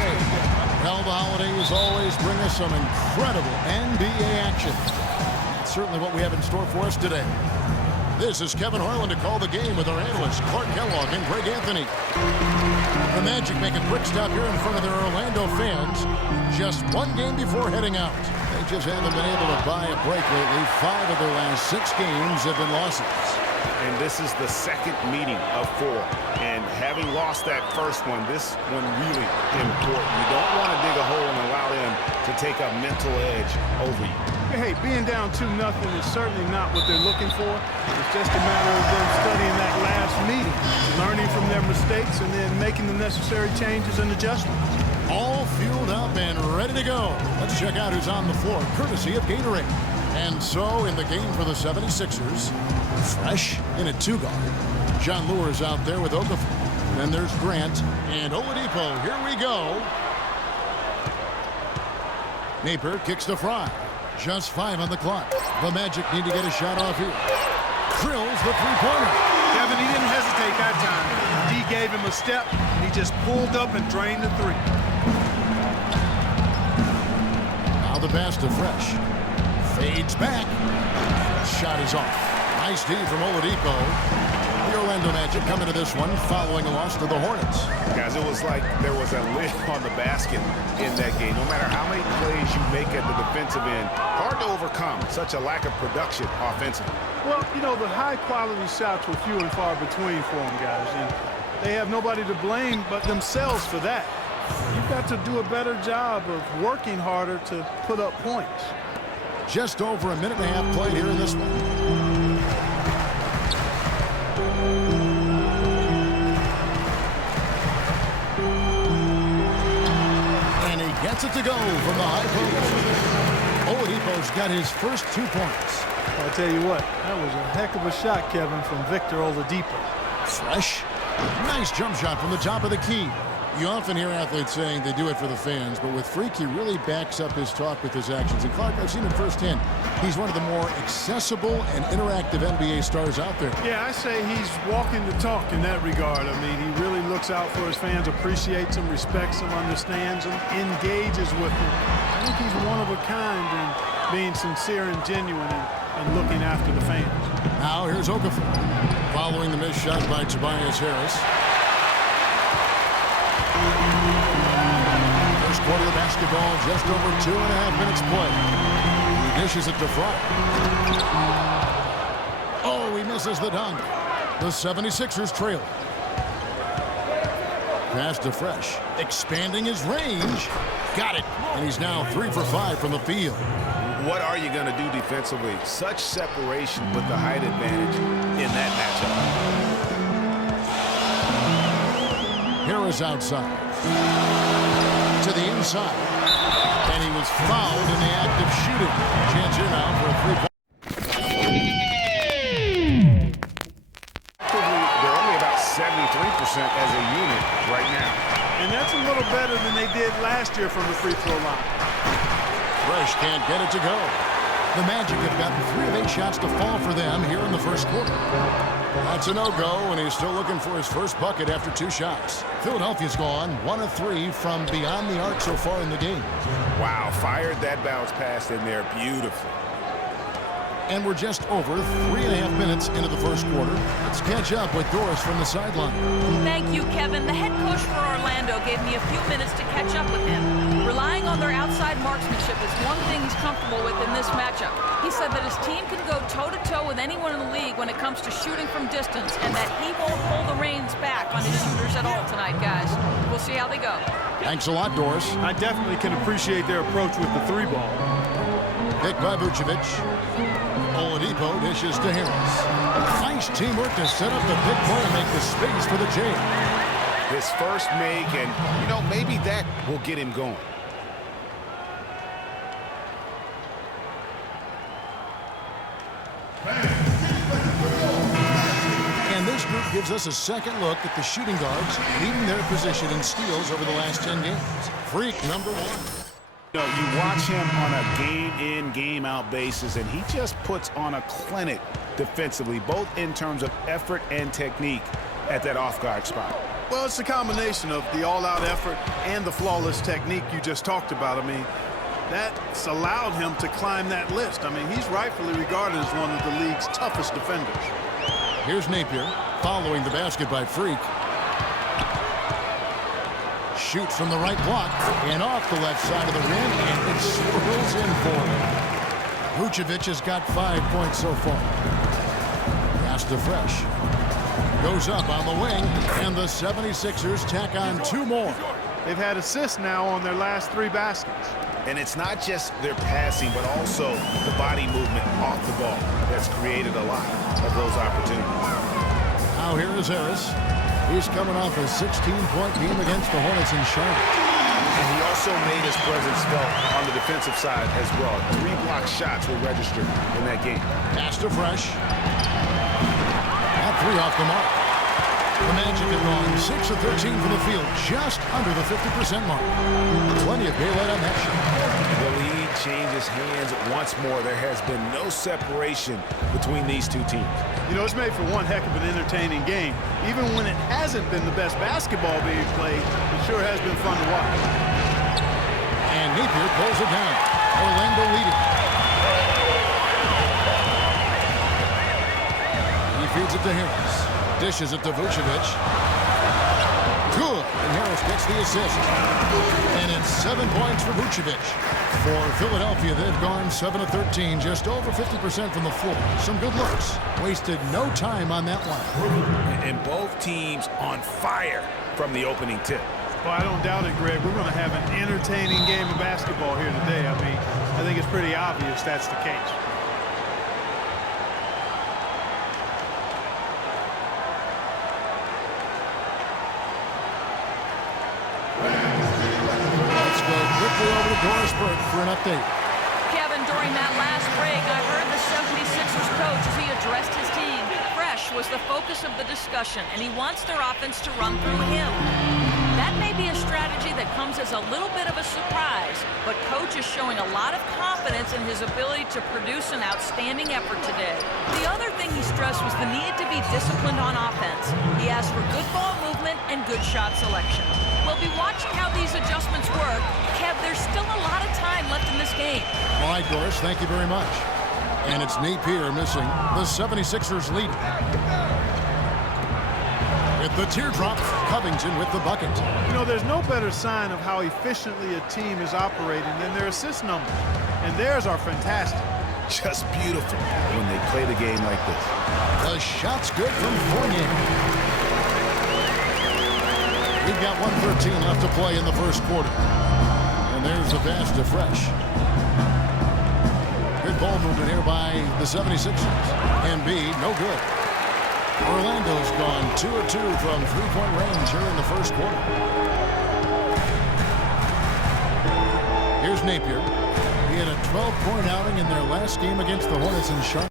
today. Well, the holidays always bring us some incredible NBA action. That's certainly what we have in store for us today. This is Kevin Harlan to call the game with our analysts Clark Kellogg and Greg Anthony. The Magic make a quick stop here in front of their Orlando fans just one game before heading out. They just haven't been able to buy a break lately. 5 of their last 6 games have been losses. And this is the second meeting of 4. And having lost that first one, this one really important. You don't want to dig a hole and allow them to take a mental edge over you. Hey, being down 2-0 is certainly not what they're looking for. It's just a matter of them studying that last meeting, learning from their mistakes, and then making the necessary changes and adjustments. All fueled up and ready to go. Let's check out who's on the floor, courtesy of Gatorade. And so, in the game for the 76ers, fresh in a 2-guard. John Lure's out there with Okafor. Then there's Grant and Oladipo. Here we go. Napier kicks to Fry. Just 5 on the clock. The Magic need to get a shot off here. Drills the three-pointer. Kevin, he didn't hesitate that time. D gave him a step, and he just pulled up and drained the 3. Now the pass to Fresh. Fades back. Shot is off. Nice D from Oladipo. The Orlando Magic coming to this one following a loss to the Hornets. Guys, it was like there was a lid on the basket in that game. No matter how many plays you make at the defensive end, hard to overcome such a lack of production offensively. Well, you know, the high-quality shots were few and far between for them, guys. And they have nobody to blame but themselves for that. You've got to do a better job of working harder to put up points. Just over a minute and a half played here in this one. And he gets it to go from the high post. Oladipo's got his first 2 points. I'll tell you what, that was a heck of a shot, Kevin, from Victor Oladipo. Fresh. Nice jump shot from the top of the key. You often hear athletes saying they do it for the fans, but with Freak, he really backs up his talk with his actions. And Clark, I've seen him firsthand. He's one of the more accessible and interactive NBA stars out there. Yeah, I say he's walking the talk in that regard. I mean, he really looks out for his fans, appreciates them, respects them, understands them, engages with them. I think he's one of a kind in being sincere and genuine and looking after the fans. Now here's Okafor, following the missed shot by Tobias Harris. First quarter of basketball, just over 2.5 minutes play. He dishes it to Fry. Oh, he misses the dunk. The 76ers trail. Pass to Fresh, expanding his range. Got it. And he's now 3 for 5 from the field. What are you going to do defensively? Such separation with the height advantage in that matchup. Harris outside. To the inside. And he was fouled in the act of shooting. Chance here now for a 3-point. They're only about 73% as a unit right now. And that's a little better than they did last year from the free throw line. Fresh can't get it to go. The Magic have gotten 3 of 8 shots to fall for them here in the first quarter. That's a no-go, and he's still looking for his first bucket after 2 shots. Philadelphia's gone 1 of 3 from beyond the arc so far in the game. Wow, fired that bounce pass in there beautifully. And we're just over 3.5 minutes into the first quarter. Let's catch up with Doris from the sideline. Thank you, Kevin. The head coach for Orlando gave me a few minutes to catch up with him. Relying on their outside marksmanship is one thing he's comfortable with in this matchup. He said that his team can go toe-to-toe with anyone in the league when it comes to shooting from distance, and that he won't pull the reins back on his shooters at all tonight, guys. We'll see how they go. Thanks a lot, Doris. I definitely can appreciate their approach with the 3-ball. Pick by Vucevic. Oladipo dishes to Harris. Nice teamwork to set up the big play and make the space for the jam. His first make, and, you know, maybe that will get him going. And this group gives us a second look at the shooting guards leading their position in steals over the last 10 games. Freak number 1. You know, you watch him on a game-in, game-out basis, and he just puts on a clinic defensively, both in terms of effort and technique at that off-guard spot. Well, it's a combination of the all-out effort and the flawless technique you just talked about. I mean, that's allowed him to climb that list. I mean, he's rightfully regarded as one of the league's toughest defenders. Here's Napier following the basket by Freak. Shoots from the right block and off the left side of the rim, and it swirls in for him. Vucevic has got 5 points so far. Pass to Fresh. Goes up on the wing, and the 76ers tack on 2 more. They've had assists now on their last 3 baskets. And it's not just their passing, but also the body movement off the ball that's created a lot of those opportunities. Now here is Harris. He's coming off a 16-point game against the Hornets in Charlotte. And he also made his presence felt on the defensive side as well. 3 block shots were registered in that game. Pass to Fresh. That 3 off the mark. The Magic have gone 6 of 13 from the field, just under the 50% mark. Plenty of daylight on that shot. The lead changes hands once more. There has been no separation between these 2 teams. You know, it's made for one heck of an entertaining game. Even when it hasn't been the best basketball being played, it sure has been fun to watch. And Napier pulls it down. Orlando leading. He feeds it to Harris. Dishes it to Vucevic. Good. And Harris gets the assist. And it's 7 points for Vucevic. For Philadelphia, they've gone 7 of 13, just over 50% from the floor. Some good looks. Wasted no time on that one. And both teams on fire from the opening tip. Well, I don't doubt it, Greg. We're going to have an entertaining game of basketball here today. I mean, I think it's pretty obvious that's the case. Let's go quickly over to Doris Burke for an update. Kevin, during that last break, I heard the 76ers coach as he addressed his team. Fresh was the focus of the discussion, and he wants their offense to run through him. That may be a strategy that comes as a little bit of a surprise, but coach is showing a lot of confidence in his ability to produce an outstanding effort today. The other thing he stressed was the need to be disciplined on offense. He asked for good ball movement and good shot selection. We'll be watching how these adjustments work. Kev, there's still a lot of time left in this game. All right, Doris, thank you very much. And it's Napier missing. The 76ers lead. With the teardrop, Covington with the bucket. You know, there's no better sign of how efficiently a team is operating than their assist numbers. And theirs are fantastic. Just beautiful when they play the game like this. The shot's good from Fournier. We've got 1:13 left to play in the first quarter. And there's the pass to Fresh. Good ball movement here by the 76ers. Embiid, no good. Orlando's gone 2 of 2 from 3-point range here in the first quarter. Here's Napier. He had a 12-point outing in their last game against the Hornets in Charlotte.